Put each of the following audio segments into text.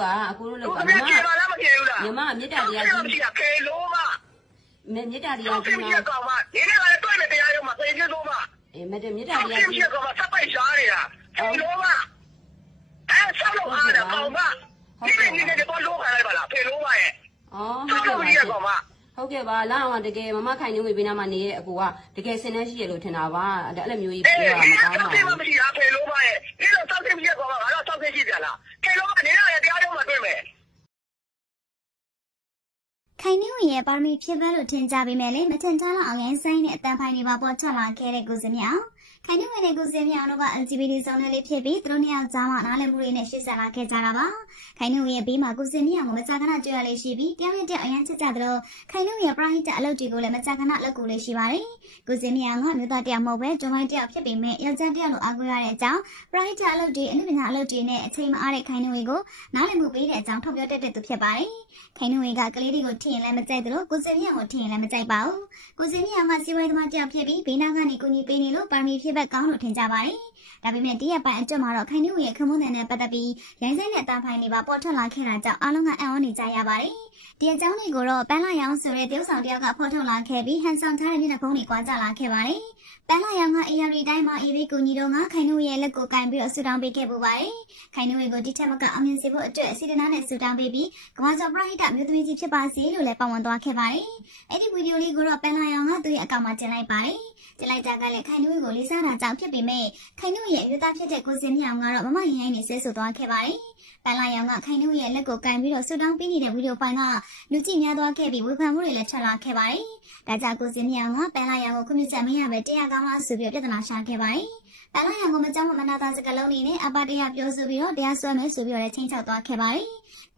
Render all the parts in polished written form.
ပါအခုတို့လောက်ပါညီမမေတ္တာတရားကြီးခေလို့ပါမေတ္တာတရားကြီးမှာကောင်မဒီနေ့ကလည်းတွေ့မယ်တရားရုံးမှာသိကျလို့ပါမေတ္တာတရားကြီးကောင်မစပိုက်ရှားနေတာခေလို့ပါဆောက်လို့အားတယ်ကောင်မဒီနေ့တော့လို့ခါလိုက်ပါလားခေလို့ပါရဲ့ဟုတ်ကဲ့ပါကောင်မဟုတ်ကဲ့ပါလာအောင်တကယ်မမခိုင်နေဝေးပေးနာမှာနေရဲ့အကူကတကယ်စင်နှဲရှိရလို့ထင်တာပါအဲ့လိုမျိုးကြီးပြောရမှာကောင်းပါဘူးမရှိတာခေလို့ပါရဲ့ဒီလိုစောက်သိမရှိကောင်မငါတော့စောက်သိရှိကြလားခေလို့ကနေတော့တရားရုံးမှာတွေ့မယ်ခိုင်နေဝင်ရဲ့ပါရမီဖြစ်ပဲလို့ထင်ကြပေမဲ့လည်းမထင်ထားလောက်အောင်ရိုင်းဆိုင်တဲ့အတန်ဖိုင်တွေပါပေါ်ထွက်လာခဲ့တဲ့ကိုစင်မြောင်ခိုင်နေဝင်နဲ့ကိုစင်မြောင်တို့က LGBT ဇုံလေးဖြစ်ပြီးသူတို့နှစ်ယောက်ကြားမှာနားလည်မှုတွေနဲ့ရှေ့ဆက်လာခဲ့ကြတာပါခိုင်နေဝင်ရဲ့ဘေးမှာကိုစင်မြောင်ကိုမကြာခဏတွေ့ရလေးရှိပြီးတယောက်နဲ့တယောက်အရန်ချစ်ကြသလိုခိုင်နေဝင်ရဲ့ပရိုဟိတအလုပ်တွေကိုလည်းမကြာခဏလုပ်ကိုလေးရှိပါတယ်ကိုစင်မြောင်ကမျိုးသားတယောက်မဟုတ်ပဲဂျုံမိုင်းတယောက်ဖြစ်ပေမဲ့ယောက်ျားတယောက်လိုအားကိုးရတဲ့အကြောင်းပရိုဟိတအလုပ်တွေအနုပညာအလုပ်တွေနဲ့အချိန်မအားတဲ့ခိုင်နေဝင်ကိုနားလည်မှုပေးတဲ့အကြောင်းထုတ်ပြောတတ်တဲ့သူဖြစ်ပါတယ်ခိုင်နေဝင်ကကလေးတွေကိုထင်ရင်လည်းမကြိုက်သလိုကိုစင်မြောင်ကိုထင်ရင်လည်းမကြိုက်ပါဘူးကိုစင်မြောင်ကစီဝဲသမားတယောက်ဖြစ်ပြီးဘေးနားကနေကိုကြီးပေးနေလို့ပါရမီဖြစ်ဘက်ကောင်းလို့ထင်ကြပါတယ်ဒါပေမဲ့တရက်ပိုင်းအတွင်းမှာတော့ခိုင်နေဝင်ရဲ့ခမုန်းတဲ့နဲ့ပတ်သက်ပြီးရိုင်းဆိုင်တဲ့အတန်ဖိုင်တွေပါပေါ်ထွက်လာခဲ့တာကြောင့်အားလုံးကအံ့ဩနေကြရပါတယ်ဒီအကြောင်းတွေကိုတော့ပန်းလာရောင်ဆိုတဲ့တရုတ်ဆောင်တယောက်ကဖော်ထုတ်လာခဲ့ပြီးဟန်ဆောင်ထားတဲ့မျက်နှာဖုံးတွေကွာကြလာခဲ့ပါတယ်ပန်းလာရောင်ကအေရီတိုင်းမှာအေးဘေးကိုညီတို့ကခိုင်နေဝင်ရဲ့လက်ကိုကင်ပြီးတော့ဆူတောင်းပေးခဲ့ပူပါတယ်ခိုင်နေဝင်ကိုဒီထက်မကအောင်မြင်စေဖို့အတွက်စီဒနာနဲ့ဆူတောင်းပေးပြီးကမ္ဘာကျော်ပရိုဟိတမျိုးသမီးကြီးဖြစ်ပါစေလို့လည်းပန်ဝင်သွားခဲ့ပါတယ်အဲ့ဒီဗီဒီယိုလေးကိုတော့ပန်းလာရောင်ကသူ့ရဲ့အကောင့်မှာတင်လိုက်ပါတယ်တင်လိုက်တာကလည်းခိုင်နေဝင်ကိုလေးစားတာကြောင့်ဖြစ်ပေမဲ့ခိုင်နေဝင်ရဲ့အမျိုးသားဖြစ်တဲ့ကိုစင်မြောင်ကတော့မမရင်ရိုင်းနေဆဲဆိုသွားခဲ့ပါတယ်ပန်းလာရောင်ကခိုင်နေဝင်ရဲ့လက်ကိုကင်ပြီးတော့ဆူတောင်းပေးနေတဲ့ဗီဒီယိုဖိုင်ကလူကြည့်များသွားခဲ့ပြီးဝေဖန်မှုတွေလည်းထွက်လာခဲ့ပါတယ်ဒါကြောင့်ကိုစင်မြောင်ကပန်းလာရောင်ကိုခွင့်ပြုချက်မရပဲတရားကောင်းလားဆိုပြီးပြဿနာရှာခဲ့ပါတယ်ပန်းလာရောင်ကမကြောက်မနာတာစကလုံးလေးနဲ့အပတရားပြောဆိုပြီးတော့တရားစွဲမယ်ဆိုပြီးတော့ချင်းချောက်သွားခဲ့ပါတယ်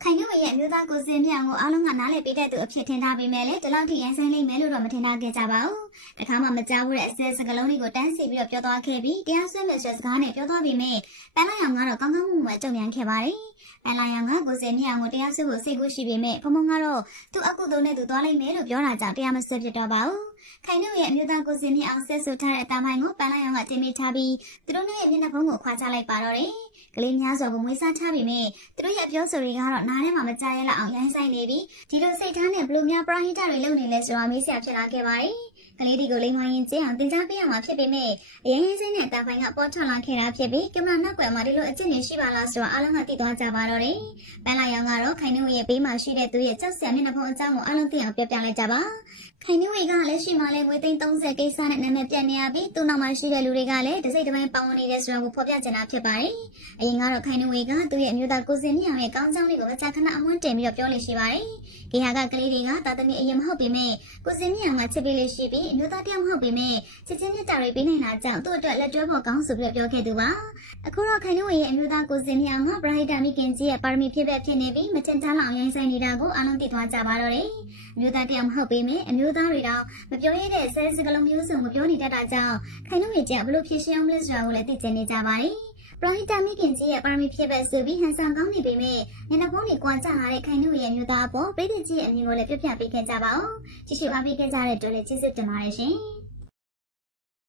ခိုင်နေဝင်ရဲ့အမျိုးသားကိုစင်မြောင်ကိုအားလုံးကနားလည်ပေးတဲ့သူအဖြစ်ထင်ထားပေမဲ့လည်းဒီလောက်ထိရန်ဆိုင်လိမ့်မယ်လို့တော့မထင်ထားခဲ့ကြပါဘူးတခါမှမကြားဘူးတဲ့အစဲစကလုံးလေးကိုတန်းစီပြီးတော့ပြောသွားခဲ့ပြီးတရားစွဲမယ်ဆိုတဲ့စကားနဲ့ပြောသွားပေမဲ့ပန်းလာရောင်ကတော့ကောင်းကောင်းမွန်မွန်ကြုံရန်ခဲ့ပါတယ်ပန်းလာရောင်ကကိုစင်မြောင်ကိုတရားစွဲဖို့စိတ်ကူးရှိပေမဲ့ဖုံဖုံကတော့သူ့အကုသိုလ်နဲ့သူသွားလိမ့်မယ်လို့ပြောတာကြောင့်တရားမစွဲဖြစ်တော့ပါဘူးခိုင်နေရဲ့အမျိုးသားကိုစင်မြောင်ဆက်ဆူထားတဲ့အတိုင်းကိုပန်းလာရောင်ကတင်မိထားပြီးသူတို့နဲ့မျက်နှာဖုံးကိုခွာချလိုက်ပါတော့တယ်ကလေးများစွာကိုမွေးစားထားပေမဲ့သူတို့ရဲ့ပြောဆိုတွေကတော့နားထဲမှာမကြားရလောက်အောင်ရိုင်းဆိုင်နေပြီးဒီလိုစိတ်ထားနဲ့ဘလို့များပရိုဟိတတွေလုပ်နေလဲဆိုတာမေးစရာဖြစ်လာခဲ့ပါတယ်ကလေးတွေကိုလိမ်မာရင်ကျင်းအောင်တင် जा ပေးရမှာဖြစ်ပေမဲ့အရင်ရင်စိတ်နဲ့တာဖိုင်ကပေါ်ထွက်လာခဲ့တာဖြစ်ပြီးကင်မရာနောက်ကွယ်မှာဒီလိုအကျင့်တွေရှိပါလားဆိုတာအားလုံးကသိသွားကြပါတော့တယ်ပန်းလာရောင်ကတော့ခိုင်နေရဲ့ဘေးမှာရှိတဲ့သူရဲ့ကြောက်စရာမျက်နှာဖုံးအကြောင်းကိုအားလုံးသိအောင်ပြောပြလိုက်ကြပါခိုင်နေကလည်းရှိမှလည်းငွေသိန်း30ကိစ္စနဲ့နာမည်ပြတ်နေရပြီးသူ့နောက်မှာရှိတဲ့လူတွေကလည်းတစိမ့်တစ်ပိုင်းပေါင်းနေတယ်ဆိုတာကိုဖော်ပြချင်တာဖြစ်ပါတယ်အရင်ကတော့ခိုင်နေကသူ့ရဲ့အမျိုးသားကိုစင်မြောင်ရဲ့ကောင်းကြောင်းလေးကိုမကြာခဏအမွှန်းတင်ပြီးတော့ပြောလို့ရှိပါတယ်ဒီဟာကကလေးတွေကတာသမီအရင်မဟုတ်ပေမဲ့ကိုစင်မြောင်ကချစ်ပေးလို့ရှိပြီးအမျိုးသားတယောက်မဟုတ်ပေမဲ့ချစ်ချင်းမြတ်တာတွေပေးနိုင်တာကြောင့်သူ့အတွက်လက်တွဲဖို့ကောင်းဆိုပြီးပြောခဲ့သူပါအခုတော့ခိုင်နေရဲ့အမျိုးသားကိုစင်မြောင်ကပရိုဟိတမိခင်ကြီးရဲ့ပါရမီဖြစ်နေပြီးမတင်ထားလောက်ရိုင်းဆိုင်နေတာကိုအားလုံးသိသွားကြပါတော့တယ်အမျိုးသားတယောက်မဟုတ်ပေမဲ့အမျိုးသားတွေတော့မပြောရတဲ့ဆဲစကလုံးမျိုးစုံကိုပြောနေတတ်တာကြောင့်ခိုင်နေရဲ့ဘလို့ဖြစ်ရှင်းအောင်လဲဆိုတာကိုလည်းသိချင်နေကြပါတယ်ပရိုဟိတမိခင်ကြီးရဲ့ပါရမီဖြစ်ဆိုပြီးဟန်ဆောင်ကောင်းနေပေမဲ့မျက်နှာဖုံးတွေကွာကျလာတဲ့ခိုင်နေရဲ့မျိုးသားအပေါ်ပြည်သူကြီးရဲ့အမြင်ကိုလည်းပြပြပေးခဲ့ကြပါဦးကြည့်ရှုအားပေးခဲ့ကြတဲ့အတွက်လည်းကျေးဇူးတင်ပါတယ်ရှင်